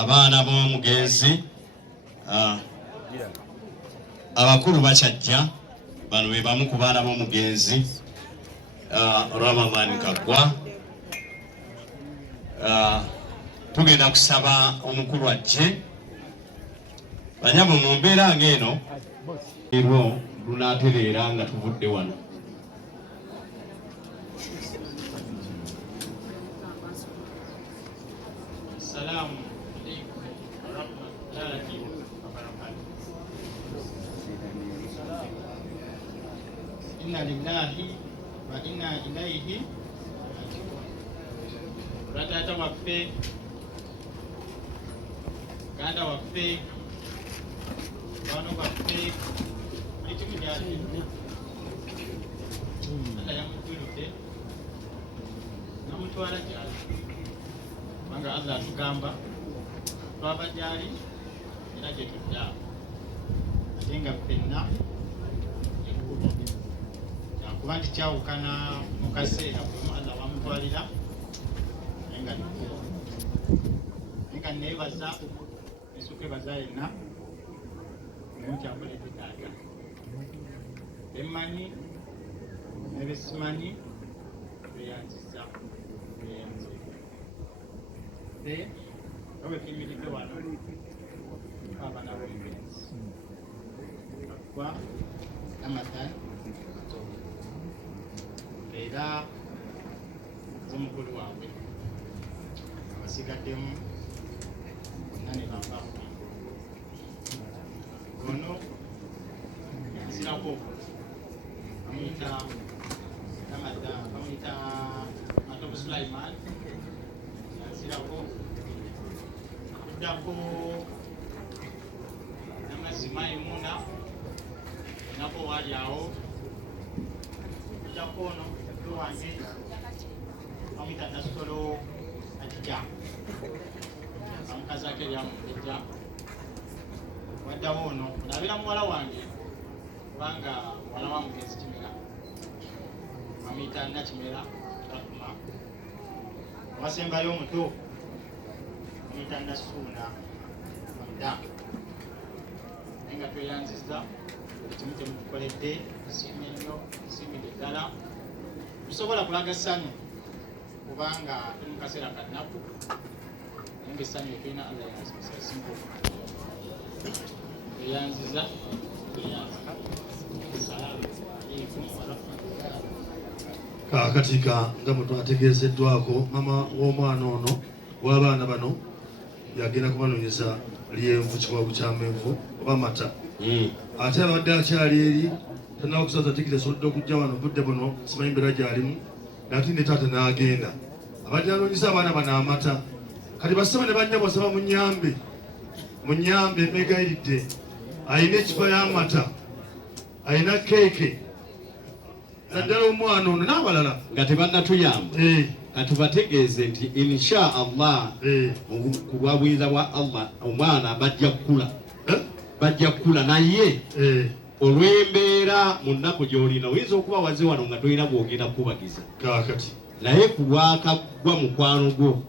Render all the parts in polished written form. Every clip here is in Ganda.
abaana b'omugenzi abakulu bakyajja bano be bamu ku baana b'omugenzi Ramadan Kaggwa. Tugenda kusaba omukulu ajje banyabo mu mbeera ng'eno erwo lunaatereera nga tuvudde wano. Assalamu alaikum warahmatullahi wabarakatuh. Inna lillahi wa inna ilaihi raji'un. Ratata waffe, ganda waffe, bano waffe, ekimu gyali Allah yamutwirudde namutwala gyali kubanga Allah atugamba twava gyali era gye tudda ate nga ffenna ekkubo kyakuba nti kyawukana mu kaseera bwemu Allah wamutwalira naye nga nikkubo naye nga neebaza nesooka ebaza yenna naye kyakoleddetaata bemmanyi nebesimanyi beyanziza beyanze nga bwe tuyimiridde wano abaana b'omugenzi Kaggwa Ramadan era z'omukulu waabwe abasigaddemu bonna ne bavaamu ono yazirako bamuyita Ramadan bamuyita Matobu Sulaiman yazirako akuddako namazima Maimuna nako wali awo akuddako ono mukulu wange bamuyita Nasolo Ajja amukazi ake eryamujja waddawo ono nabeera muwala wange kubanga muwala wa mugenzi Kimera bamuyita Nakimera Rahma owasembayo omuto bamuyita Nasuuna Hamda naye nga tweyanziza ekimu kyemutukoledde tusiimye nnyo tusiimidde ddala tusobola kulaga essanyu kubanga tuli mu kaseera ka nnaku naye nga essanyu etulina Allah yasinga tweyanziza tweyanziza. Assalamu alaikum warahmatullahi. Kaakatika nga bwe twategeezeddwako mama w'omwana ono w'abaana bano yagenda kubanoonyeza lyenvu kiwagu ky'amenvu oba mata ate abadde akyali eri tanaba kusaza tikiti esobodde okujja wano budde buno simanyi mbeera gy'alimu nati ne taata n'agenda abadde anoonyeza abaana bano amata kati basaba ne bajja basaba munyambe mbegayiridde ayina ekifa y'amata ayina keeke naddala omwana ono n'abalala nga tebannatuyamba katubategeeze nti insha Allah ku lwabuyinza bwa Allah omwana bajja kukula naye olw'embeera mu nnaku gy'olina oyinza okuba waze wano nga tolina bwogenda kukubagiza kaakati naye ku lwakaggwa mukwano gwo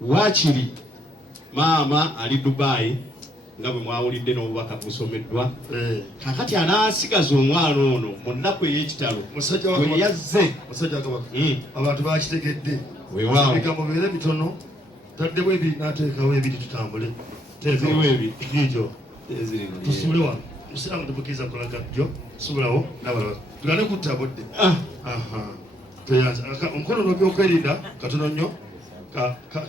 waakiri maama ali Dubai nga bwe mwawulidde n'obubaka busomeddwa kakati anaasigaza omwana ono mu nnaku ey'ekitalo we yazze musajja kabaka abantu bakitegedde weewaawo ebigambo bibeere bitono taddemu ebiri n'ateekawo ebiri tutambule teekawo ebiri gijo tusuule wano musiraamu tebukiriza kulaga jjo subulawo n'abalala tugane kutta budde tweyanza omukono n'obyokwerinda katono nnyo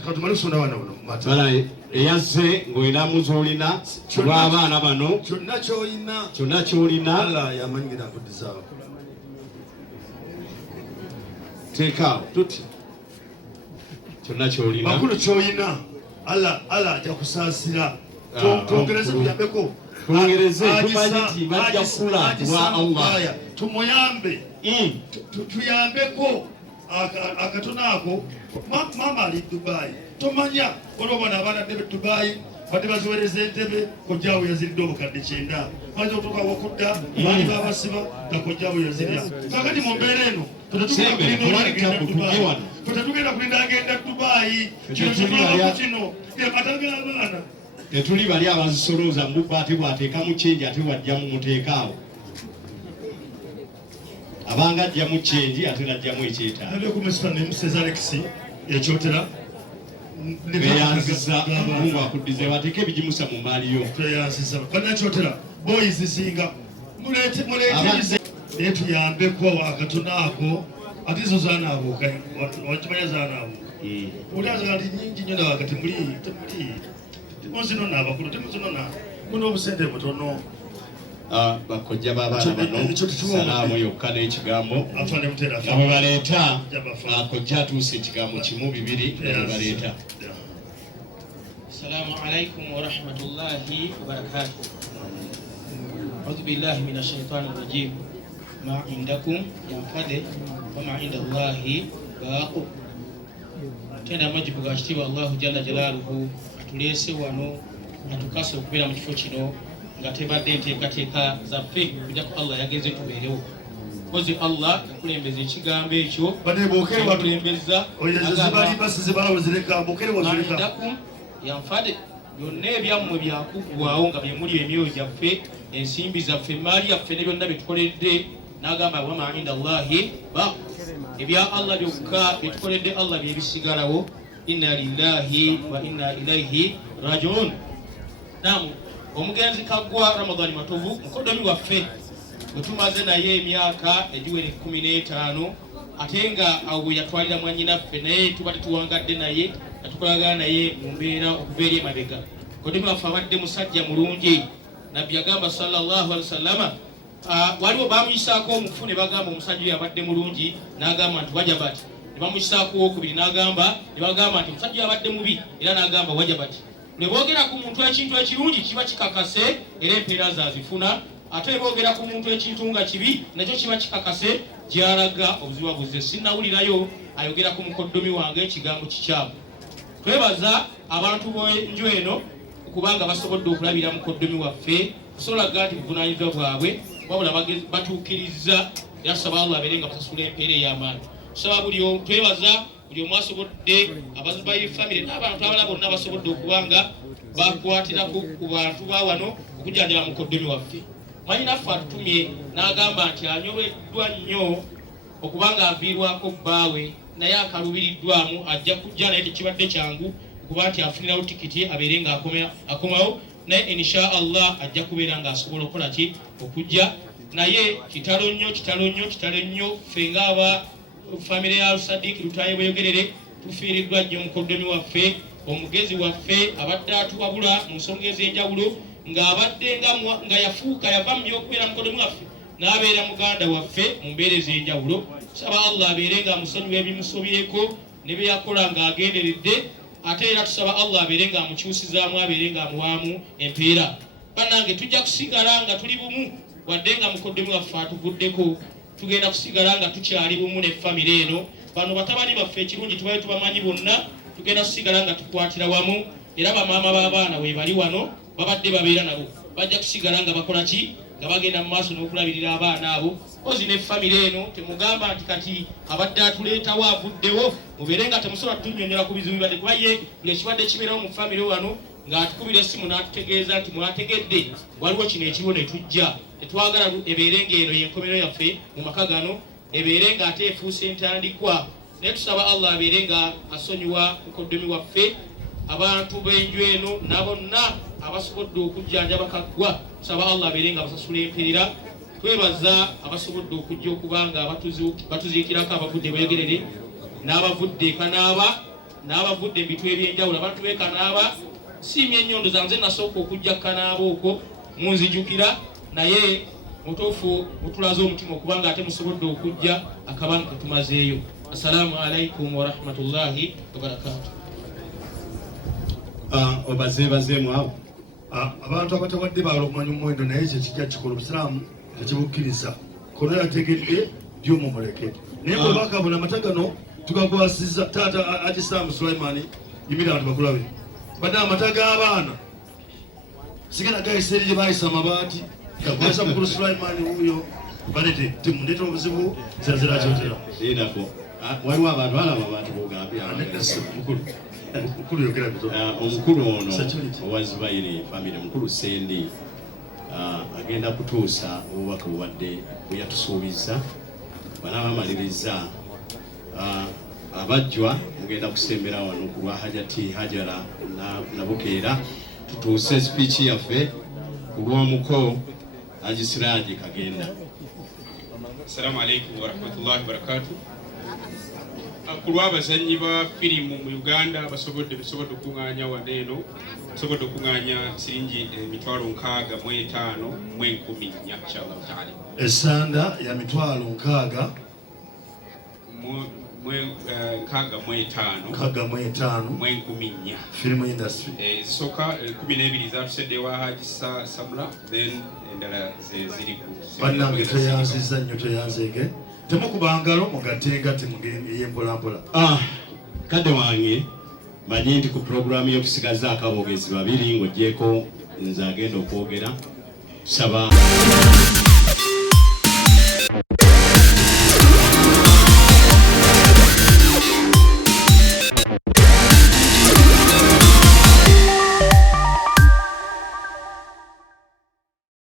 katumale kusonda wana buno mata eyazze ng'olina muzoolina lw'abaana bano kyonna ky'olina Allah yamanyira akuddizaako teekaawo tuti kyonna ky'olina makulu ky'olina Allah ajja kusaasira twongereze tuyambeko twongereze tumanyi nti bajja kukula lwa Allah tumuyambe tuyambeko akatono ako mama ali Dubai tomanya olwobona abaana ddebe Dubai badde baziwereza entebe kojjaawe yaziridde obukadde 9 maze otuuka wakudda baali babasiba nga kojjaawe yazirya kakati mu mbeera eno Tugenda kulinda agenda Dubai kino atagala abaana tetuli bali abazisolooza mbubba ate bwateekamu kyenji ate wajjamu muteekaawo abanga ajjamu kyenji ate najjamu ekyetaago ekyotera beyanziza Mungu akuddize bateeke ebigimusa mu maaliyo tweyanziza bannakyotera boyizi singa muleete naye tuyambeko akatono ako ate zo zanaabuuka wakimanya zanaabuuka olyazaga ndi nyingi nnyo nabaga temuli temuzinona abakulu temuzinona muna obusente butono bakojja b'abaana bano salaamu yokka n'ekigambo nga bwe baleeta akojja atuuse ekigambo kimu bibiri nga bwe baleeta. Assalamu alaikum wa rahmatullahi wa barakatuh. A'udhu billahi minash shaitani rajim. Ma indakum yanfade wa ma inda Allahi baqu. Tena majibu ga kitiibwa Allahu jalla jalaaluhu atuleese wano atukase okubeera mu kifo kino nga tebadde enteekateeka zaffe kujjako Allah yagenze tubeerewo. Kozi Allah yakulembeza ekigambo ekyo yakulembeza yanfade byonna ebyammwe byakuggwaawo nga bye muli emyoyo gyaffe ensimbi zaffe emaali yaffe ne byonna bye tukoledde n'agamba wama inda Allahi ba ebya Allah byokka bye tukoledde Allah bye bisigalawo inna lillahi wa inna ilaihi rajiun. Naam, omugenzi kaggwa Ramadhani Matovu mukodomi waffe bwe tumaze naye emyaka egiwera 15 ate nga awo bwe yatwalira mwannyinaffe naye tuba tetuwangadde naye atukolagana naye mu mbeera okuva eri emabega. Mukodomi waffe abadde musajja mulungi. Nabbi yagamba sallallahu alaihi wasallama waliwo bamuyisaako omufu ne bagamba omusajja oyo abadde mulungi n'agamba nti wajabati, ne bamuyisaako okwokubiri n'agamba ne bagamba nti omusajja oyo abadde mubi era n'agamba wajabati. Ne boogera ku muntu ekintu ekirungi kiba kikakase era empeera zazifuna, ate boogera ku muntu ekintu nga kibi nakyo kiba kikakase gy'alaga obuzibu buzze. Sinnawulirayo ayogera ku mukoddomi wange ekigambo kikyamu. Twebaza abantu b'enju eno kubanga basobodde okulabira mukoddomi waffe kusolaga nti buvunaanyizibwa bwabwe wabula batuukiriza era tusaba Allah abeere nga basasula empeera ey'amaanyi. Twebaza buli omu asobodde abaziba y'effamire n'abantu abalala bonna basobodde okubanga bakwatiraku ku bantu ba wano okujjanjaba mukoddomi waffe. Mwannyinaffe atutumye n'agamba nti anyobeddwa nnyo okubanga aviirwako bbaawe naye akalubiriddwamu ajja kujja naye tekibadde kyangu okuba nti afunirawo tikiti abeere nga akomawo naye insha Allah ajja kubeera nga asobola okukola ki okujja naye kitalo nnyo ffe ng'aba famire ya Sadiq Lutaye Boyogerere tufiiriddwa nnyo mukoddomi waffe omugezi waffe abadde atuwabula mu nsonga ez'enjawulo ng'abadde nga yafuuka yava mu by'okubeera mukoddomi waffe n'abeera muganda waffe mu mbeera ez'enjawulo. Tusaba Allah abeere nga amusonyiwa ebimusobyeko ne bye yakola ng'agenderedde, ate era tusaba Allah abeere nga amukyusizaamu abeere nga amuwaamu empeera. Bannange tujja kusigala nga tuli bumu wadde nga mukoddomi waffe atuvuddeko, tugenda kusigala nga tukyali bumu ne famire eno. Bano batabani baffe ekirungi tubaye tubamanyi bonna, tugenda kusigala nga tukwatira wamu era bamaama b'abaana we bali wano babadde babeera nabo bajja kusigala nga bakola ki nga bagenda mu maaso n'okulabirira abaana abo. Ozi ne famire eno temugamba nti kati abadde atuleetawo avuddewo mubeere nga temusobola tunyonyola ku bizibu bibadde kuba ye buli ekibadde kibeerawo mu famire wano ng'atukubira essimu n'atutegeeza nti mwategedde waliwo kino ekiriwo ne tujja. Tetwagala ebeere ng'eno y'enkomero yaffe mu maka gano, ebeere ng'ate efuuse entandikwa. Naye tusaba Allah abeere nga asonyiwa mukoddomi waffe abantu b'enju eno nabonna abasobodde okujjanjaba kaggwa. Tusaba Allah abeere nga basasula empeera. Twebaza abasobodde okujja okubanga batuziikirako abavudde Boyogerere n'abavudde Kanaaba n'abavudde ebintu ebyenjawulo. Abantu b'e Kanaaba siimye ennyondo zanze nasooka okujja Kanaaba okwo munzijukira naye mutuufu mutulaze omutima okubanga ate musobodde okujja akabanga ketumazeeyo. Assalamu alaikum wa rahmatullahi wa barakatuh. Obazeebazeemu abo abantu abatawadde baala okumanya omuwendo naye ekyo kijja kikola obusiraamu tekibukkiriza kono yategedde byomumuleke naye bwebaka buna amata gano tugakwasiza taata Ajisaamu Sulaimani yimira abantu bakulabe badde amata g'abaana sigenda gayisa eri gye bayisa amabaati gakwasa mukulu Sulaimani wuuyo balete timundeta obuzibu zazira kyotera erako waliwo abantu balaba abantu bogambye mukulu yogera bito omukulu ono owa Zubairi family mukulu Sendi agenda kutuusa obubaka obubadde bweyatusuubiza bana bamaliriza abajjwa mugenda kusembera wano ku lwa Hajati Hajara Nabukeera tutuuse speech yaffe ku lw'omuko Haji Siraji Kagenda. Assalamu alaikum wa rahmatullahi wa barakatuh. Ku lw'abazannyi ba firimu mu Uganda basobodde okunganya waneeno basobodde okunganya siringi 65,000 mu 10 inshallah taala. Esanda ya 60,000 mu film industry soka 12 zatuseddewa Haji Samula then endala ziri ku bannange toyanziza nnyo toyanzeege temukubangalo mugatenga temugeye mpolampola kadde wange manyi nti ku programu y'okusigaza akabogezi babiri ng'ogyeko nze agenda okwogera saba